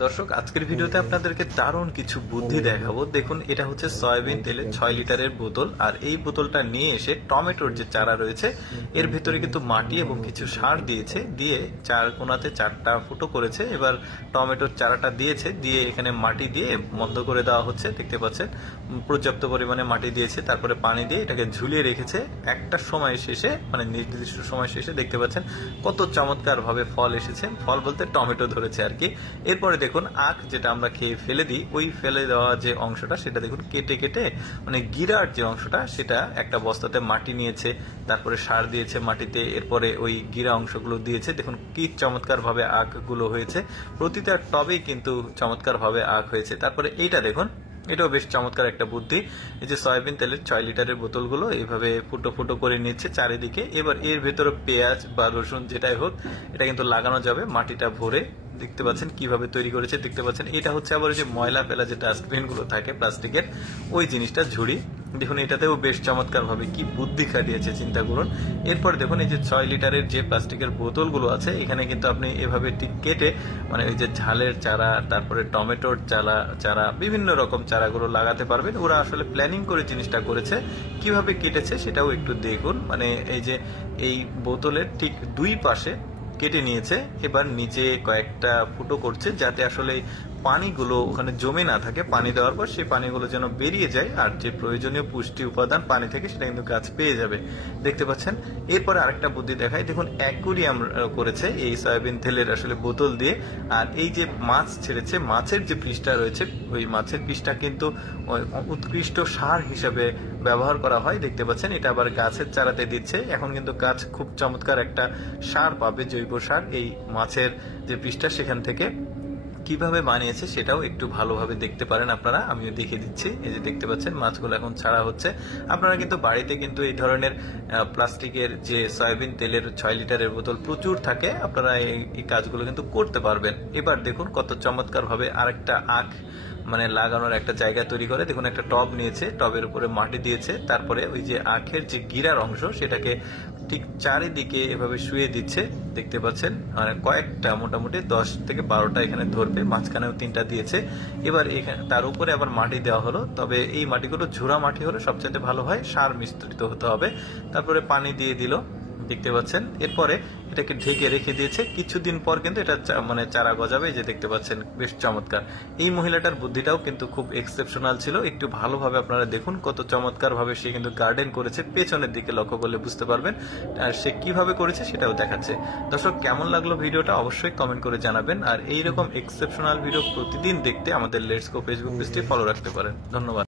দর্শক আজকের ভিডিওতে আপনাদেরকে দারুণ কিছু বুদ্ধি দেখাবো। দেখুন, এটা হচ্ছে সয়াবিন তেলের 6 লিটারের বোতল। আর এই বোতলটা নিয়ে এসে টমেটোর যে চারা রয়েছে এর ভিতরে কিন্তু মাটি এবং কিছু সার দিয়েছে, দিয়ে চার কোনাতে 4টা ফুটো করেছে। এবার টমেটোর চারাটা দিয়েছে, দিয়ে এখানে মাটি দিয়ে বন্ধ করে দেওয়া হচ্ছে। দেখতে পাচ্ছেন পর্যাপ্ত পরিমাণে মাটি দিয়েছে, তারপরে পানি দিয়ে এটাকে ঝুলিয়ে রেখেছে। একটা সময় শেষে মানে নির্দিষ্ট সময় শেষে দেখতে পাচ্ছেন কত চমৎকার ভাবে ফল এসেছে। ফল বলতে টমেটো ধরেছে আর কি। এরপরে দেখুন আখ যেটা আমরা খেয়ে ফেলে দিই, ওই ফেলে দেওয়া যে অংশটা সেটা দেখুন কেটে কেটে মানে গিরার যে অংশটা সেটা একটা বস্তাতে মাটি নিয়েছে, তারপরে সার দিয়েছে মাটিতে, এরপরে ওই গিরা অংশগুলো দিয়েছে। দেখুন কি চমৎকার ভাবে আখগুলো হয়েছে, প্রতিটা টবেই কিন্তু চমৎকার ভাবে আখ হয়েছে। তারপরে এইটা দেখুন, এটাও বেশ চমৎকার একটা বুদ্ধি। এই যে সয়াবিন তেলের 6 লিটারের বোতলগুলো এইভাবে ফুটো ফুটো করে নিচ্ছে চারিদিকে। এবার এর ভেতরে পেঁয়াজ বা রসুন যেটাই হোক এটা কিন্তু লাগানো যাবে মাটিটা ভরে। দেখতে পাচ্ছেন কিভাবে তৈরি করেছে, দেখতে পাচ্ছেন এটা হচ্ছে আবার ওই যে ময়লা ফেলা যে ডাস্টবিন গুলো থাকে প্লাস্টিকের, ওই জিনিসটা ঝুড়ি। দেখুন এটাতেও বেশ চমৎকার ভাবে কি বুদ্ধি খাটিয়েছে, চিন্তা করুন। এরপরে দেখুন এই যে 6 লিটারের যে প্লাস্টিকের বোতলগুলো আছে এখানে কিন্তু আপনি এভাবে ঠিক কেটে মানে ওই যে ঝালের চারা, তারপরে টমেটোর চারা বিভিন্ন রকম চারাগুলো লাগাতে পারবেন। ওরা আসলে প্ল্যানিং করে জিনিসটা করেছে, কিভাবে কেটেছে সেটাও একটু দেখুন। মানে এই যে এই বোতলের ঠিক দুই পাশে কেটে নিয়েছে, এবার নিচে কয়েকটা ফুটো করছে যাতে আসলে পানিগুলো ওখানে জমে না থাকে। পানি দেওয়ার পর সেই পানিগুলো যেন বেরিয়ে যায়, আর যে প্রয়োজনীয় পুষ্টি উপাদান পানি থেকে সেটা কিন্তু গাছ পেয়ে যাবে। দেখতে পাচ্ছেন। এরপরে আরেকটা বুদ্ধি দেখায়, দেখুন অ্যাকুরিয়াম করেছে এই সয়াবিন তেলের আসলে বোতল দিয়ে। আর এই যে মাছ ছেড়েছে, মাছের যে পিসটা রয়েছে ওই মাছের পিসটা কিন্তু উৎকৃষ্ট সার হিসেবে ব্যবহার করা হয়। দেখতে পাচ্ছেন এটা আবার গাছের চারাতে দিচ্ছে। এখন কিন্তু গাছ খুব চমৎকার একটা সার পাবে, জৈব সার, এই মাছের যে পিসটা সেখান থেকে। কিভাবে বানিয়েছে সেটাও একটু ভালোভাবে দেখতে পারেন আপনারা, আমিও দেখিয়ে দিচ্ছি। এই যে দেখতে পাচ্ছেন মাছগুলো এখন ছাড়া হচ্ছে। আপনারা কিন্তু বাড়িতে কিন্তু এই ধরনের প্লাস্টিকের যে সয়াবিন তেলের 6 লিটারের বোতল প্রচুর থাকে, আপনারা এই কাজগুলো কিন্তু করতে পারবেন। এবার দেখুন কত চমৎকার ভাবে আরেকটা আখ মানে লাগানোর একটা জায়গা তৈরি করে। দেখুন একটা টব নিয়েছে, টবের উপরে মাটি দিয়েছে, তারপরে ওই যে আখের যে গিরার অংশ সেটাকে ঠিক চারিদিকে এভাবে শুয়ে দিচ্ছে। দেখতে পাচ্ছেন মানে কয়েকটা, মোটামুটি 10 থেকে 12টা এখানে ধরবে, মাঝখানেও 3টা দিয়েছে। এবার এখানে তার উপরে আবার মাটি দেওয়া হলো, তবে এই মাটিগুলো ঝুরা মাটি হলে সবচেয়ে ভালো হয়, সার মিশ্রিত হতে হবে। তারপরে পানি দিয়ে দিল, দেখতে পাচ্ছেন। এরপরে এটাকে ঢেকে রেখে দিয়েছে, কিছুদিন পর কিন্তু এটা মানে চারা গজাবে। যে দেখতে পাচ্ছেন বেশ চমৎকার। এই মহিলাটার বুদ্ধিটাও কিন্তু খুব এক্সেপশনাল ছিল। একটু ভালোভাবে আপনারা দেখুন কত চমৎকার ভাবে সে কিন্তু গার্ডেন করেছে। পেছনের দিকে লক্ষ্য করলে বুঝতে পারবেন আর সে কিভাবে করেছে সেটাও দেখাচ্ছে। দর্শক কেমন লাগলো ভিডিওটা অবশ্যই কমেন্ট করে জানাবেন। আর এইরকম এক্সেপশনাল ভিডিও প্রতিদিন দেখতে আমাদের লেটস গো ফেসবুক পেজটি ফলো রাখতে পারেন। ধন্যবাদ।